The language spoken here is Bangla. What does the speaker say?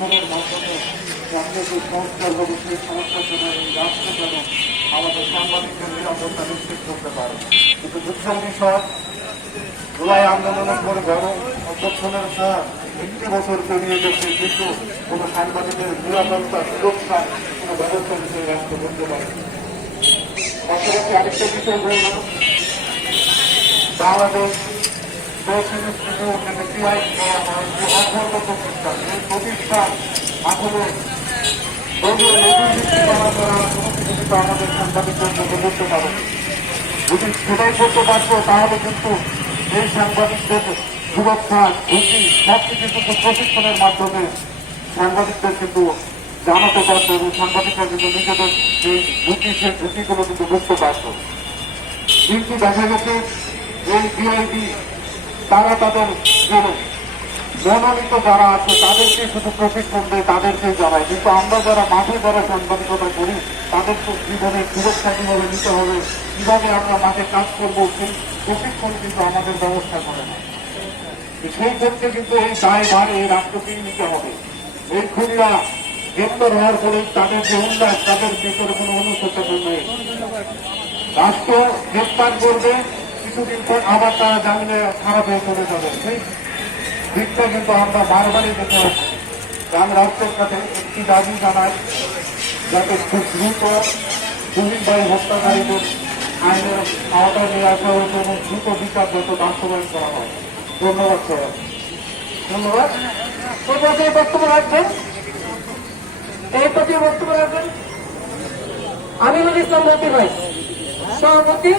গঠনের মাধ্যমে রাজনৈতিক সংস্কার হবে সেই সংস্কার জন্য এই রাষ্ট্র যেন আমাদের সাংবাদিকদের নিরাপত্তা নিশ্চিত করতে পারে। কিন্তু দুঃখের বিষয় জুলাই আন্দোলনের পরে বড় অভ্যর্থনের পর একটি বছর পেরিয়ে গেছে, কিন্তু কোনো সাংবাদিকের নিরাপত্তা, সুরক্ষা, কোনো ব্যবস্থা বিষয়ে রাষ্ট্র করতে পারে পাশাপাশি আরেকটা বিষয় বলব বাংলাদেশ ইনস্টিটিউট টিআই করা হয় সেটাই করতে পারতো তাহলে কিন্তু এই সাংবাদিকদের সুরক্ষা ঝুঁকি সব প্রশিক্ষণের মাধ্যমে সাংবাদিকদের কিন্তু জানাতে পারতো এবং সাংবাদিকরা কিন্তু নিজেদের সেই ঝুঁকি সেই ঝুঁকিগুলো কিন্তু বুঝতে পারতো কিন্তু দেখা গেছে এই ডিআইডি তারা তাদের যে মনোনীত যারা আছে, তাদেরকে শুধু প্রশিক্ষণ দেয়, তাদেরকে জানায়। কিন্তু আমরা যারা মাঠে যারা সাংবাদিকতা করি তাদের তো জীবনের সুরক্ষা কীভাবে নিতে হবে। কীভাবে আমরা মাঠে কাজ করব, সেই প্রশিক্ষণ কিন্তু আমাদের ব্যবস্থা করে না সেই ক্ষেত্রে কিন্তু এই দায় ভার এই রাষ্ট্রকেই নিতে হবে। এই খুলনা গ্রেপ্তার হওয়ার পরে তাদের যে উল্লাস তাদের ভিতরে কোনো অনুশোচনা নেই। রাষ্ট্র গ্রেপ্তার করবে, কিছুদিন পর আবার তারা জামিনে খারাপ হয়ে চলে যাবে। সেই দিকটা কিন্তু আমরা বারবারই দেখে আসছি আমি রাষ্ট্রের কাছে একটি দাবি জানাই যাতে খুব দ্রুত সুনীল ভাই হত্যাকারীদের আইনের আওতায় নিয়ে আসা হতো এবং দ্রুত বিচার যত বাস্তবায়ন করা হয় ধন্যবাদ সবাই ধন্যবাদ এই বক্তব্য রাখবেন এই পর্যায়ে বক্তব্য রাখবেন আমিনুল ইসলাম মন্ত্রী ভাই। সভাপতি